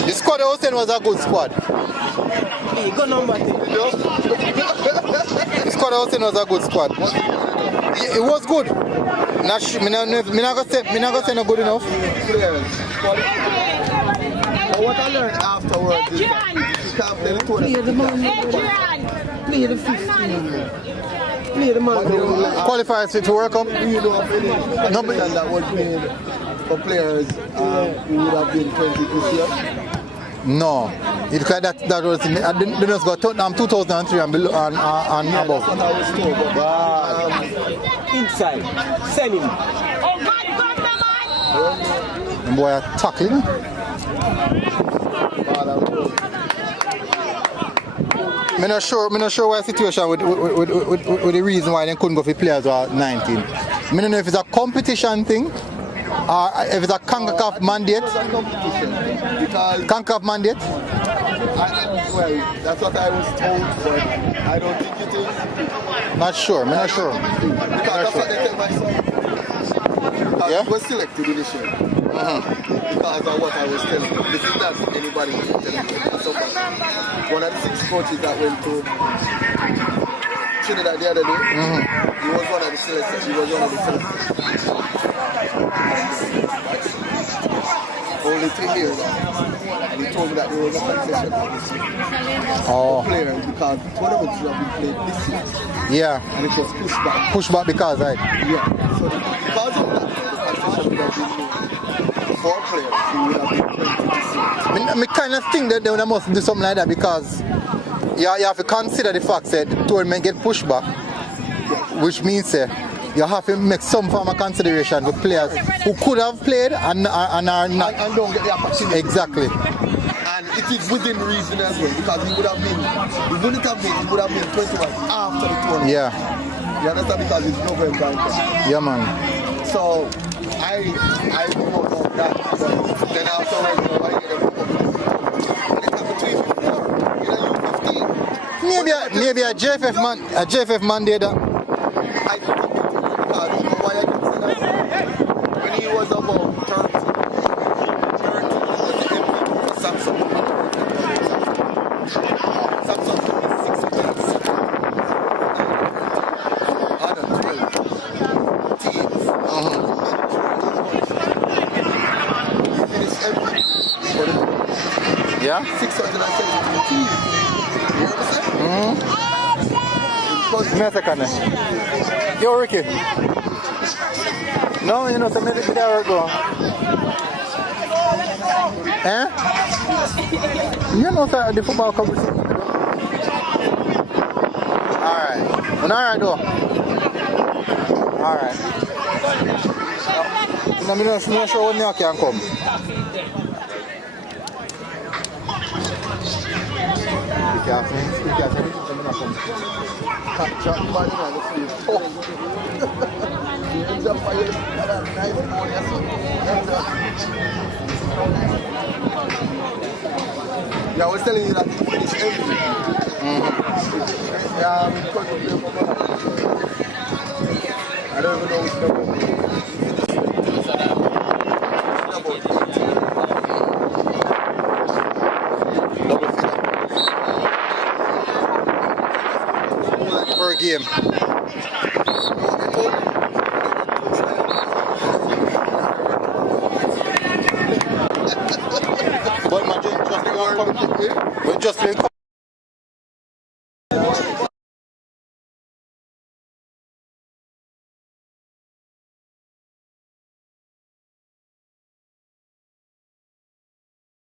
the squad I was saying was a good squad. Hey, go number 10. The squad I was saying was a good squad. It was good. I'm not gonna say no good enough. But what I learned afterwards is that you can't play the tournament. Play the 15. Play the man. Qualifiers to work up. You don't have any competition that was played for players who would have been 20 this year. No. It's like that was they just got Tottenham 2003 and below and above. That's what I was told. But, Inside. Send him. And boy are tackling. I'm not sure why the situation with the reason why they couldn't go for players who are 19. I don't know if it's a competition thing or if it's a CONCACAF mandate. because CONCACAF mandate? well, that's what I was told, but I don't think it is. Not sure. I'm not sure. Because that's what they tell my son. Because Yeah? he was selected this year. Because of what I was telling him. This is not anybody was telling me. One of the 6 coaches that went to Trinidad the other day, he was one of the selectors. Only 3 years. And he told me that there was a concession for players because the tournaments have been played this year. Yeah. And it was pushed back. Push back because, right? Yeah. So because of that, the concession would have been made for players who would have been playing this year. I kind of think that they must do something like that because you have to consider the fact that the tournament get pushed back, which means you have to make some form of consideration for players who could have played and are not. And don't get the opportunity. Exactly. And it it is within reason as well because he wouldn't have been 21 after the tournament. Yeah. You understand? Because it's November. Yeah, man. So I don't know about that. But then afterwards, you know, I get a and it's between 54 in a U15. Maybe a JFF man did that. I don't think it is because you know why I can say that? When he was about 30 was the MVP for Samsung. Samsung took me 6 weeks. Out of 12 teams. He finished MVP for the Yeah? 672 teams. You understand? Give me a second. Yo, Ricky. No, you know, so maybe there we go. Eh? You know, sir, the football coverage. Alright. Alright, though. Alright. I'm not sure when you can come. You can't Catch man, man, the free four. He ends up by that nice morning, I see. Yeah, I was telling you that he finished everything. Yeah, because of the I don't even know which number. per game.